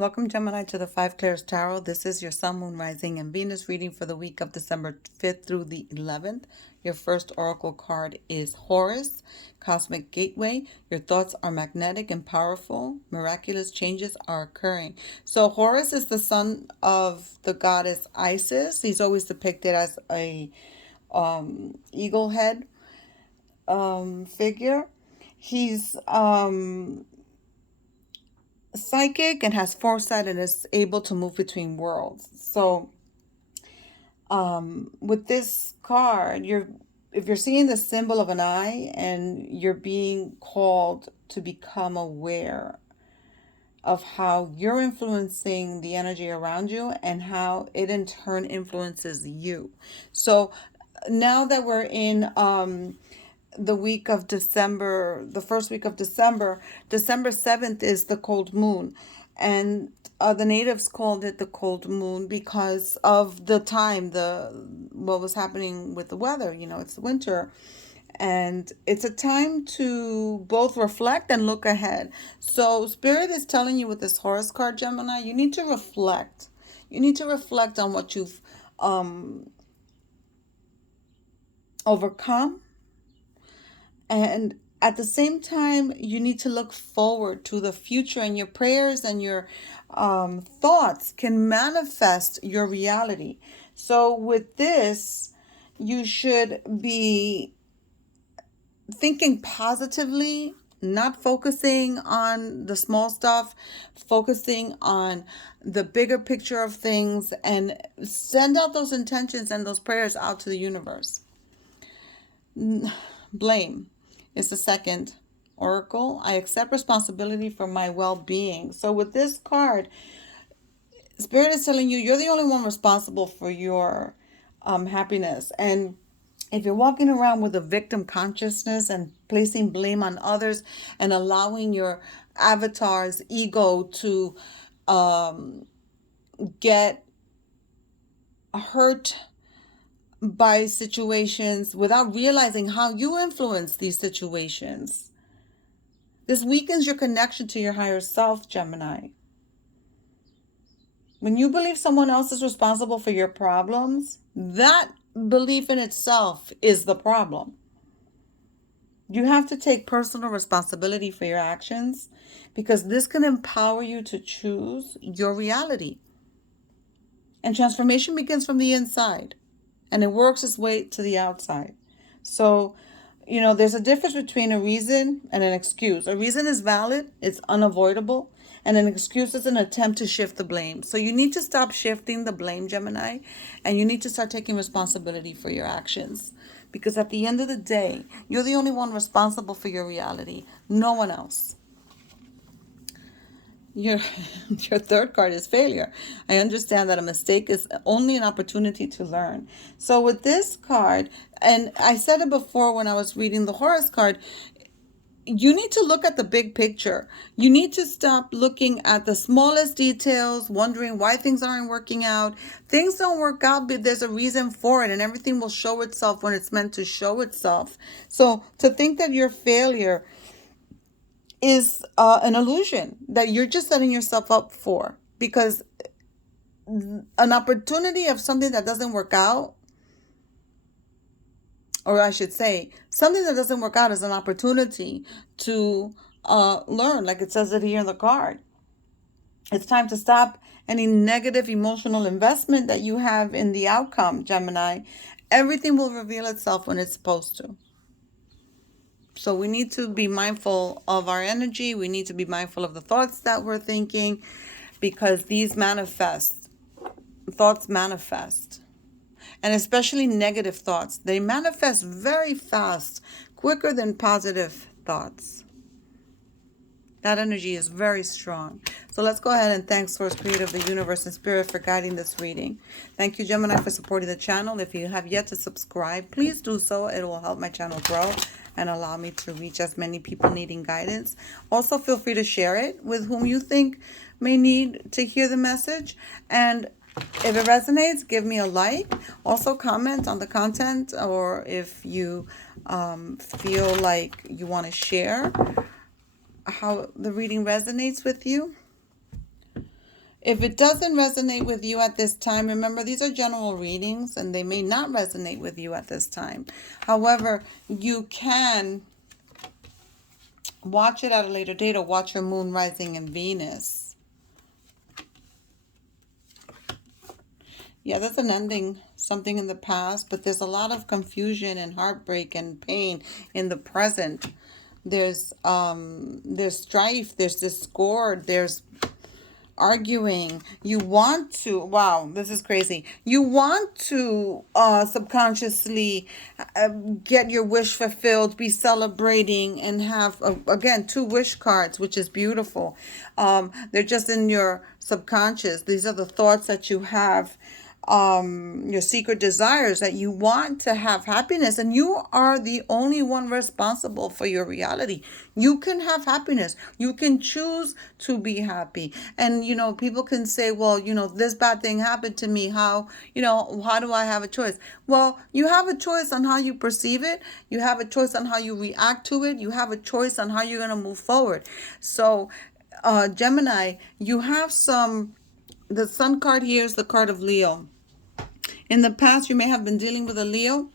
Welcome, Gemini, to the Five Clairs Tarot. This is your Sun, Moon, Rising, and Venus reading for the week of December 5th through the 11th. Your first oracle card is Horus, Cosmic Gateway. Your thoughts are magnetic and powerful. Miraculous changes are occurring. So Horus is the son of the goddess Isis. He's always depicted as a eagle head figure. He's psychic and has foresight and is able to move between worlds. So with this card, if you're seeing the symbol of an eye and you're being called to become aware of how you're influencing the energy around you and how it in turn influences you. So now that we're in the week of December, the first week of December, December 7th is the cold moon. And the natives called it the cold moon because of the time, what was happening with the weather. It's winter. And it's a time to both reflect and look ahead. So Spirit is telling you with this Horus card, Gemini, you need to reflect. You need to reflect on what you've overcome, and at the same time, you need to look forward to the future, and your prayers and your thoughts can manifest your reality. So, with this, you should be thinking positively, not focusing on the small stuff, focusing on the bigger picture of things, and send out those intentions and those prayers out to the universe. Blame is the second oracle. I accept responsibility for my well-being. So with this card, Spirit is telling you you're the only one responsible for your happiness. And if you're walking around with a victim consciousness and placing blame on others and allowing your avatar's ego to get hurt by situations without realizing how you influence these situations, this weakens your connection to your higher self, Gemini. When you believe someone else is responsible for your problems, that belief in itself is the problem. You have to take personal responsibility for your actions because this can empower you to choose your reality. And transformation begins from the inside and it works its way to the outside. So, there's a difference between a reason and an excuse. A reason is valid, it's unavoidable, and an excuse is an attempt to shift the blame. So you need to stop shifting the blame, Gemini, and you need to start taking responsibility for your actions. Because at the end of the day, you're the only one responsible for your reality, no one else. Your your third card is failure. I understand that a mistake is only an opportunity to learn. So with this card, and I said it before when I was reading the Horus card, you need to look at the big picture. You need to stop looking at the smallest details, wondering why things aren't working out. Things don't work out, but there's a reason for it, and everything will show itself when it's meant to show itself. So to think that your failure is an illusion that you're just setting yourself up for, because an opportunity of something that doesn't work out, or I should say, something that doesn't work out is an opportunity to learn, like it says it here in the card. It's time to stop any negative emotional investment that you have in the outcome, Gemini. Everything will reveal itself when it's supposed to. So we need to be mindful of our energy. We need to be mindful of the thoughts that we're thinking because these manifest. Thoughts manifest. And especially negative thoughts. They manifest very fast, quicker than positive thoughts. That energy is very strong. So let's go ahead and thank Source, Creator of the Universe, and Spirit for guiding this reading. Thank you, Gemini, for supporting the channel. If you have yet to subscribe, please do so. It will help my channel grow and allow me to reach as many people needing guidance. Also, feel free to share it with whom you think may need to hear the message. And if it resonates, give me a like. Also, comment on the content, or if you feel like you want to share how the reading resonates with you. If it doesn't resonate with you at this time, remember these are general readings and they may not resonate with you at this time. However, you can watch it at a later date or watch your moon rising in Venus. Yeah, that's an ending, something in the past, but there's a lot of confusion and heartbreak and pain in the present. There's strife, there's discord, there's arguing. You want to, wow, this is crazy. You want to subconsciously get your wish fulfilled, be celebrating, and have, again, 2 wish cards, which is beautiful. They're just in your subconscious. These are the thoughts that you have, your secret desires, that you want to have happiness, and you are the only one responsible for your reality. You can have happiness. You can choose to be happy. And people can say, well, this bad thing happened to me. How do I have a choice? Well, you have a choice on how you perceive it. You have a choice on how you react to it. You have a choice on how you're going to move forward. So Gemini, you have the Sun card here is the card of Leo. In the past, you may have been dealing with a Leo.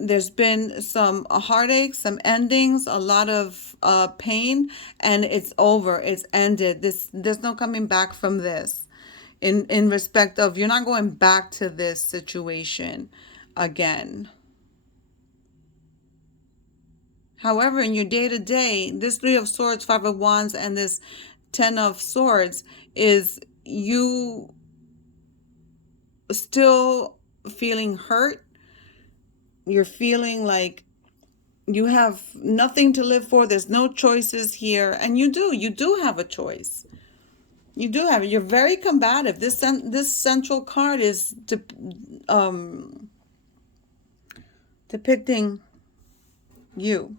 There's been some heartache, some endings, a lot of pain, and it's over. It's ended. There's no coming back from this. In respect of, you're not going back to this situation again. However, in your day-to-day, this 3 of Swords, 5 of Wands, and this 10 of Swords is you still feeling hurt. You're feeling like you have nothing to live for. There's no choices here. And you do have a choice. You do have it. You're very combative. This central card is depicting you.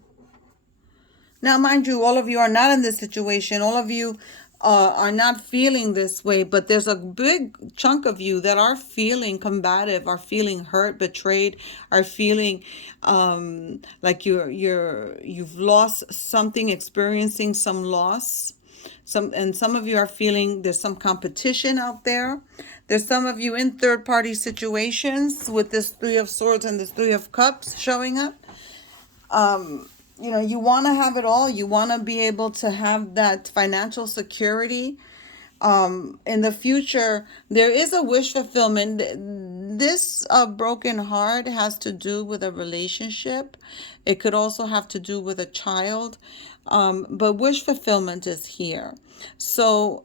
Now, mind you, all of you are not in this situation. All of you are not feeling this way, but there's a big chunk of you that are feeling combative, are feeling hurt, betrayed, are feeling like you've lost something, experiencing some loss. Some of you are feeling there's some competition out there. There's some of you in third-party situations with this 3 of Swords and this 3 of Cups showing up. You want to have it all. You want to be able to have that financial security. In the future, there is a wish fulfillment. This broken heart has to do with a relationship. It could also have to do with a child. But wish fulfillment is here. So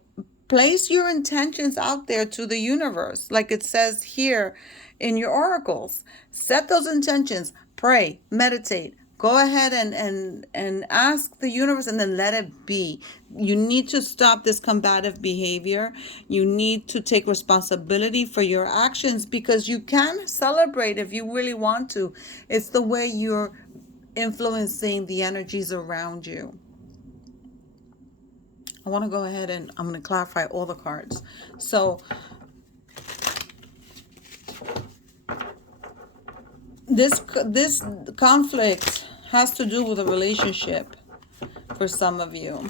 place your intentions out there to the universe, like it says here in your oracles. Set those intentions. Pray, meditate. Go ahead and ask the universe, and then let it be. You need to stop this combative behavior. You need to take responsibility for your actions, because you can celebrate if you really want to. It's the way you're influencing the energies around you. I want to go ahead and I'm going to clarify all the cards. So this conflict has to do with a relationship for some of you.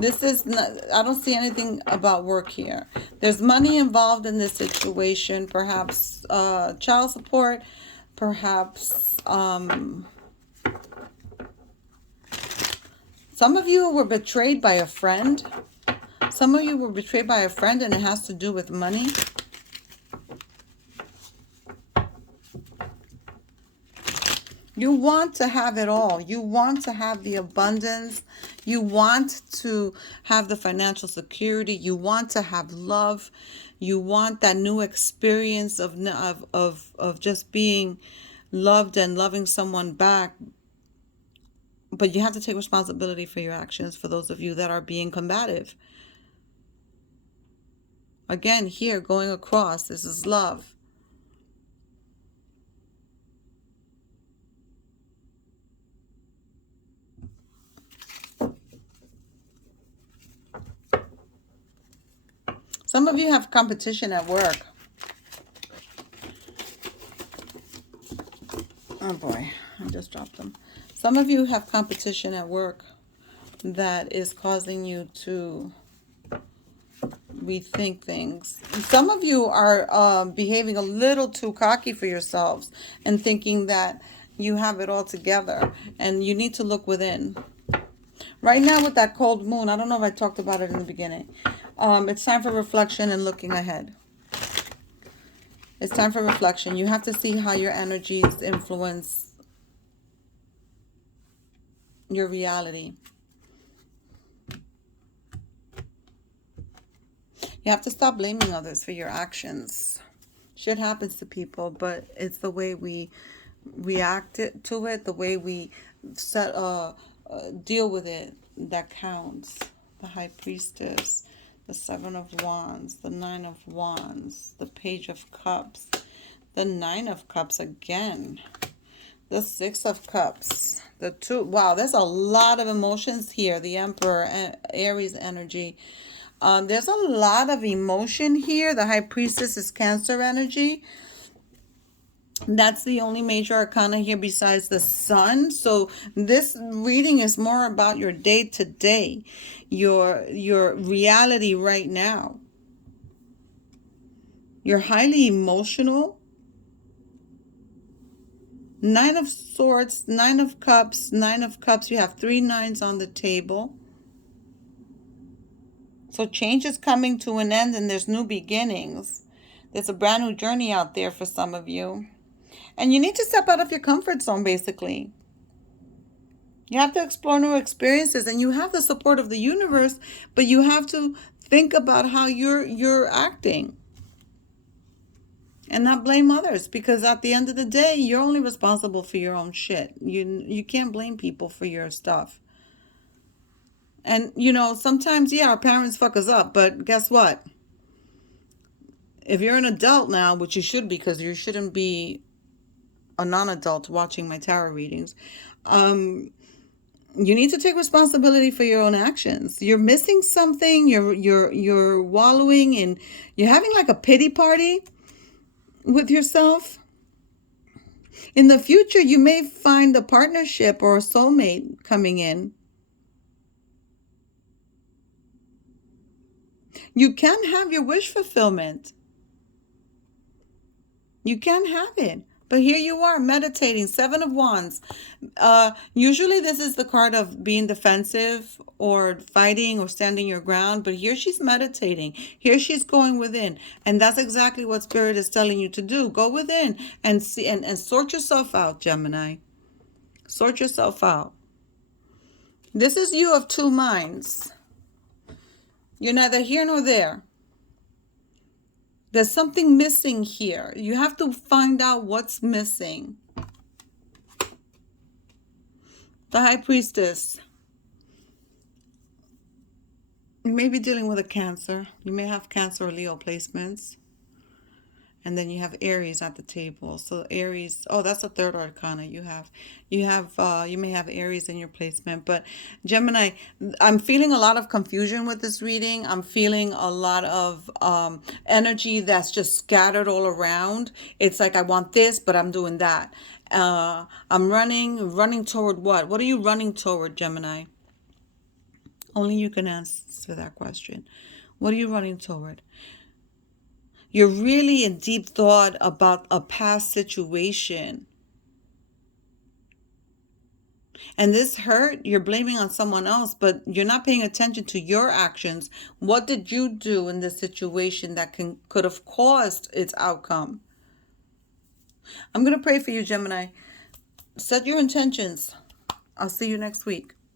This is not, I don't see anything about work here. There's money involved in this situation, perhaps child support, perhaps some of you were betrayed by a friend. Some of you were betrayed by a friend, and it has to do with money. You want to have it all. You want to have the abundance. You want to have the financial security. You want to have love. You want that new experience of just being loved and loving someone back. But you have to take responsibility for your actions, for those of you that are being combative. Again, here, going across, this is love. Some of you have competition at work. Oh boy, I just dropped them. Some of you have competition at work that is causing you to rethink things. Some of you are behaving a little too cocky for yourselves and thinking that you have it all together, and you need to look within. Right now with that cold moon, I don't know if I talked about it in the beginning. It's time for reflection and looking ahead. It's time for reflection. You have to see how your energies influence your reality. You have to stop blaming others for your actions. Shit happens to people, but it's the way we react to it, the way we deal with it that counts. The High Priestess, the Seven of Wands, the Nine of Wands, the Page of Cups, the Nine of Cups again, the Six of Cups, the Two. Wow, there's a lot of emotions here. The Emperor, Aries energy. There's a lot of emotion here. The High Priestess is Cancer energy. That's the only major arcana here besides the sun. So this reading is more about your day to day, your reality right now. You're highly emotional. Nine of Swords, Nine of Cups, Nine of Cups. You have 3 nines on the table. So change is coming to an end and there's new beginnings. There's a brand new journey out there for some of you. And you need to step out of your comfort zone, basically. You have to explore new experiences, and you have the support of the universe, but you have to think about how you're acting. And not blame others, because at the end of the day, you're only responsible for your own shit. You can't blame people for your stuff. And, sometimes, yeah, our parents fuck us up, but guess what? If you're an adult now, which you should be, because you shouldn't be a non-adult watching my tarot readings, you need to take responsibility for your own actions. You're missing something. You're wallowing in. You're having like a pity party with yourself. In the future, you may find a partnership or a soulmate coming in. You can have your wish fulfillment. You can have it. But here you are meditating, Seven of Wands. Usually this is the card of being defensive or fighting or standing your ground. But here she's meditating. Here she's going within. And that's exactly what Spirit is telling you to do. Go within and see and sort yourself out, Gemini. Sort yourself out. This is you of 2 minds. You're neither here nor there. There's something missing here. You have to find out what's missing. The High Priestess. You may be dealing with a Cancer. You may have Cancer or Leo placements. And then you have Aries at the table. So Aries, oh, that's the 3rd arcana you may have Aries in your placement. But Gemini, I'm feeling a lot of confusion with this reading. I'm feeling a lot of energy that's just scattered all around. It's like I want this, but I'm doing that. I'm running toward what? What are you running toward, Gemini? Only you can answer that question. What are you running toward? You're really in deep thought about a past situation. And this hurt, you're blaming on someone else, but you're not paying attention to your actions. What did you do in this situation that could have caused its outcome? I'm going to pray for you, Gemini. Set your intentions. I'll see you next week.